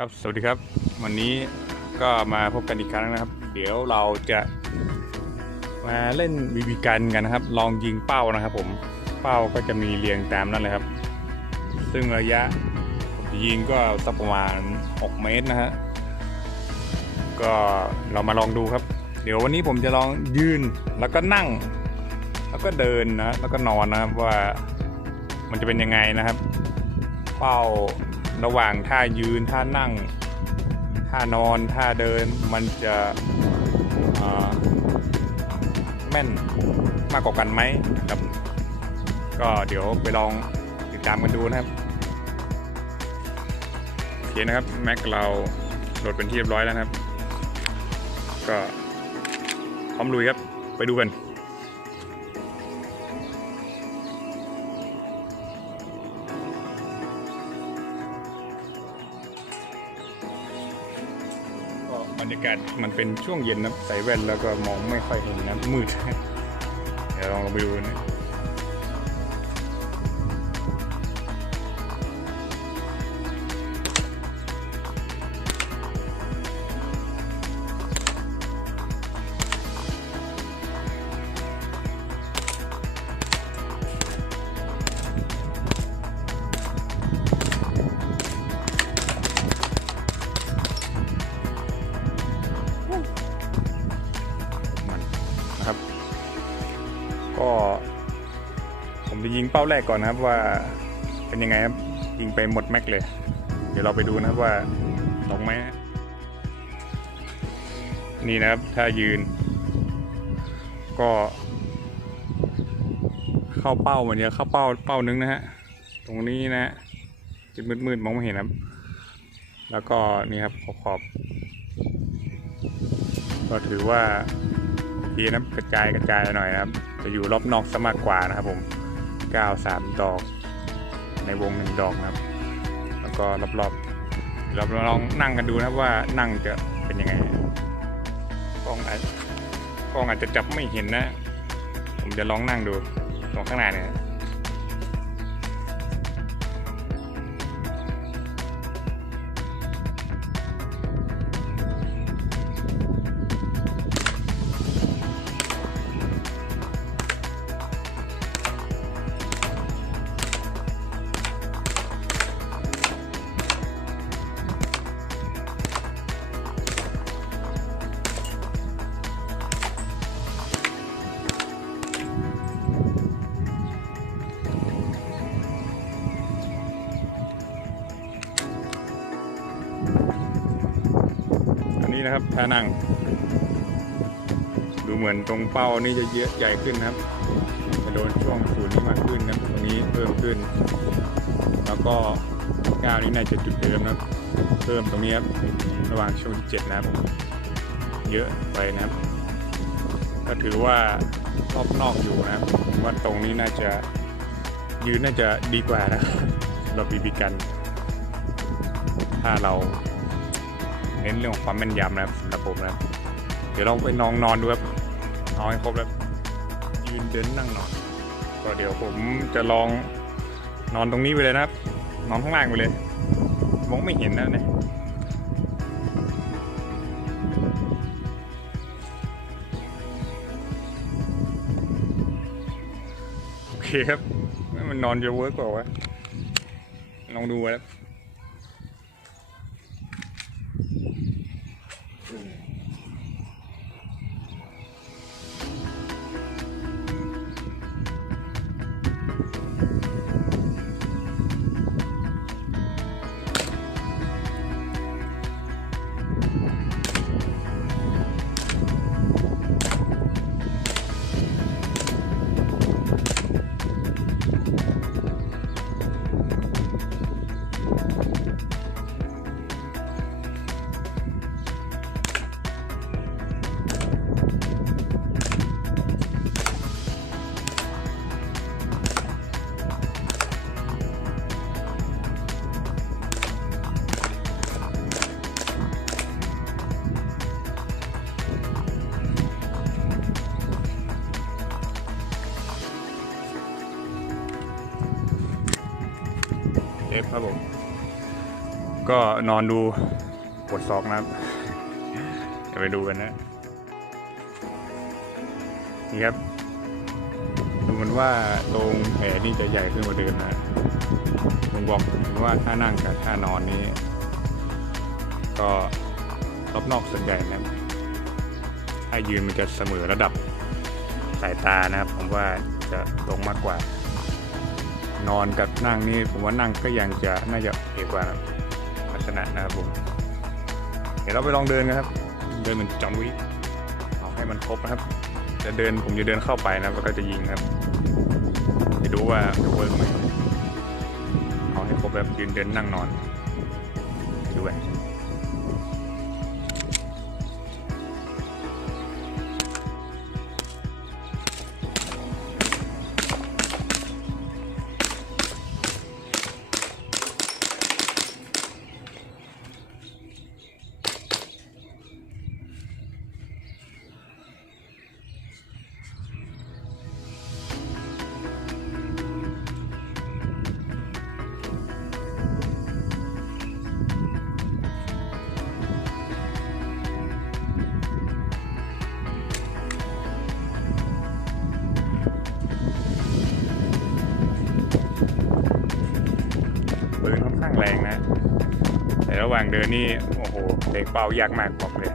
ครับสวัสดีครับ วันนี้ก็มาพบกันอีกครั้งนะครับ เดี๋ยวเราจะมาเล่นบีบีกันกันนะครับ ลองยิงเป้านะครับ ผมเป้าก็จะมีเรียงตามนั้นเลยครับ ซึ่งระยะผมจะยิงก็สักประมาณ 6 เมตรนะฮะก็เรามาลองดูครับ เดี๋ยววันนี้ผมจะลองยืนแล้วก็นั่ง แล้วก็เดินนะแล้วก็นอนนะครับว่ามันจะเป็นยังไงนะครับ เป้า ระหว่างท่ายืนท่านั่ง ท่านอนท่าเดินมันจะแม่นมากกว่ากันไหมครับ ก็เดี๋ยวไปลองติดตามกันดูนะครับโอเคนะครับ แม็กเราโหลดเป็นที่เรียบร้อยแล้วนะครับ ก็พร้อมลุยครับ ไปดูกันากาศมันเป็นช่วงเย็นนะใส่แว่นแล้วก็มองไม่ค่อยเห็นนะมืด เดี๋ยวลองไปดูนะ ก็ ผมจะยิงเป้าแรกก่อนนะครับว่าเป็นยังไงครับ ยิงไปหมดแม็กเลย เดี๋ยวเราไปดูนะครับว่าตรงไหมนะนี่นะครับ ถ้ายืน ก็ เข้าเป้าเหมือนจะเข้าเป้าเป้านึงนะฮะ ตรงนี้นะฮะจะมืดๆมองไม่เห็นครับ แล้วก็นี่ครับขอบๆก็ถือว่าโอเคนะกระจายกระจายหน่อยนะครับ จะอยู่รอบนอกซะมากกว่านะครับผม9 3ดอก ในวงหนึ่งดอกนะครับ แล้วก็รอบๆเราลองนั่งกันดูนะครับว่านั่งจะเป็นยังไงกล้องอาจกล้องอาจจะจับไม่เห็นนะ ผมจะลองนั่งดูตรงข้างหน้าเนี่ย นะครับท่านั่ง ดูเหมือนตรงเป้านี่จะเยอะใหญ่ขึ้นนะครับ จะโดนช่วงศูนย์นี้มากขึ้นนะครับตรงนี้เพิ่มขึ้น แล้วก็ก้าวนี้น่าจะจุดเดิมนะครับ เพิ่มตรงนี้ครับระหว่างช่วงที่เจ็ดนะครับ เยอะไปนะครับ ก็ถือว่ารอบนอกอยู่นะครับว่าตรงนี้น่าจะยืนน่าจะดีกว่านะครับสำหรับบีบีกัน ถ้าเรา เน้นเรื่องของความแม่นยำนะครับสำหรับผมนะครับเดี๋ยวเราไปนอนนอนดูครับนอนให้ครบแล้วยืนเดินนั่งนอนก็เดี๋ยวผมจะลองนอนตรงนี้ไปเลยนะครับ นอนข้างล่างไปเลยมองไม่เห็นนะเนี่ยโอเคครับมันนอนจะเวิร์กกว่าวะลองดูครับ ฟครับผม ก็นอนดูปวดศอกนะครับเดี๋ยวไปดูกันนะ นี่ครับ ดูเหมันว่าตรงแผลนี่จะใหญ่ขึ้นกว่าเดิมนะผมบอกว่าถ้านั่งกับถ้านอนนี้ ก็รอบนอกส่วนใหญ่นะถ้ายืนมันจะเสมอระดับสายตานะครับ ผมว่าจะตรงมากกว่า นอนกับนั่งนี่ผมว่านั่งก็ยังจะน่าจะโอเคกว่าลักษณะนะครับผม เดี๋ยวเราไปลองเดินกันครับ เดินเหมือนจอห์นวิกเอาให้มันครบนะครับ จะเดินผมจะเดินเข้าไปนะแล้วก็จะยิงครับจะดูว่าจะเวิร์กไหมเอาให้ครบแบบยืนเดินนั่งนอน ว่างเดินนี่โอ้โหเด็กเป้ายากมากบอกเลย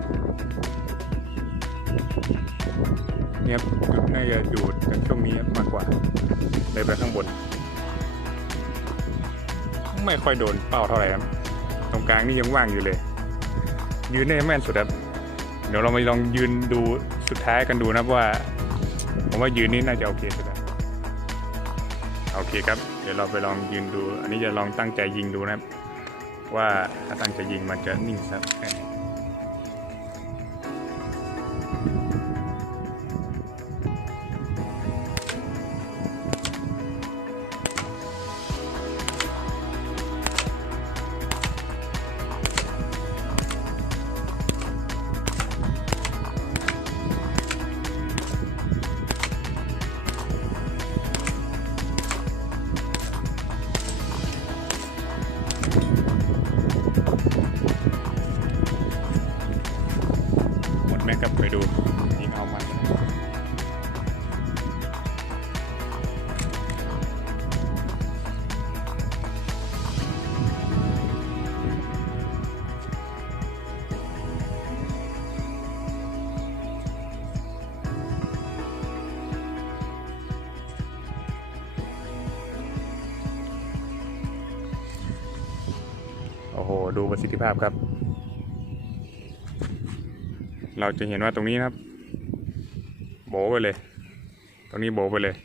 เนี่ยจุดน่าจะอยู่ในช่วงนี้มากกว่าเลยไปข้างบน ไม่ค่อยโดนเป้าเท่าไหร่ครับตรงกลางนี่ยังว่างอยู่เลย ยืนได้แม่นสุดครับเดี๋ยวเรามาลองยืนดูสุดท้ายกันดูนะว่า ผมว่ายืนนี่น่าจะโอเคสุดแล้วโอเคครับ เดี๋ยวเราไปลองยืนดู อันนี้จะลองตั้งใจยิงดูนะครับ ว่าถ้าตั้งจะยิงมันจะนิ่งสักแค่ไหน อ้โห ดูประสิทธิภาพครับ เราจะเห็นว่าตรงนี้นะครับ โบไปเลย ตรงนี้โบไปเลย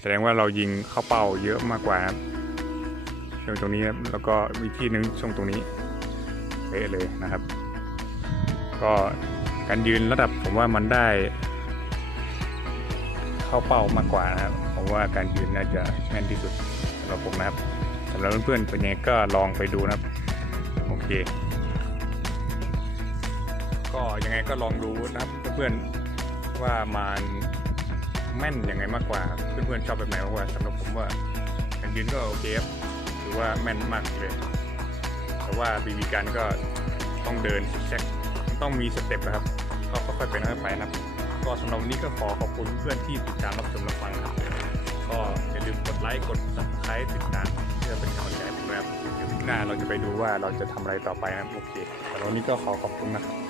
แสดงว่าเรายิงเข้าเป้าเยอะมากกว่าครับช่วงตรงนี้ครับแล้วก็มีที่หนึงช่วงตรงนี้เป๊ะเลยนะครับ ก็การยืนระดับผมว่ามันได้ เข้าเป้ามากกว่านะครับผมว่าการยืนน่าจะแม่นที่สุดสำหรับผมนะครับำหรับเพื่อนๆเป็นยังไงก็ลองไปดูนะครับ โอเค ก็ยังไงก็ลองดูนะครับเพื่อนๆว่ามันแม่นยังไงมากกว่า เพื่อนๆชอบแบบไหนมากกว่าสำหรับผมว่าการยืนก็โอเคครับถือว่าแม่นมากเลย แต่ว่าบีบีกันก็ต้องเดินซิแซกต้องมีสเต็ปนะครับ ก็ค่อยๆเป็นค่อยไปนะครับ ก็สำหรับวันนี้ก็ขอขอบคุณเพื่อนที่ติดตามรับชมรับฟังครับ ก็อย่าลืมกดไลค์กด subscribe ติดตามเพื่อเป็นกำลังใจผมนะครับเดี๋ยวหน้าเราจะไปดูว่าเราจะทำอะไรต่อไปนะครับโอเคแต่วันนี้ก็ขอขอบคุณนะครับ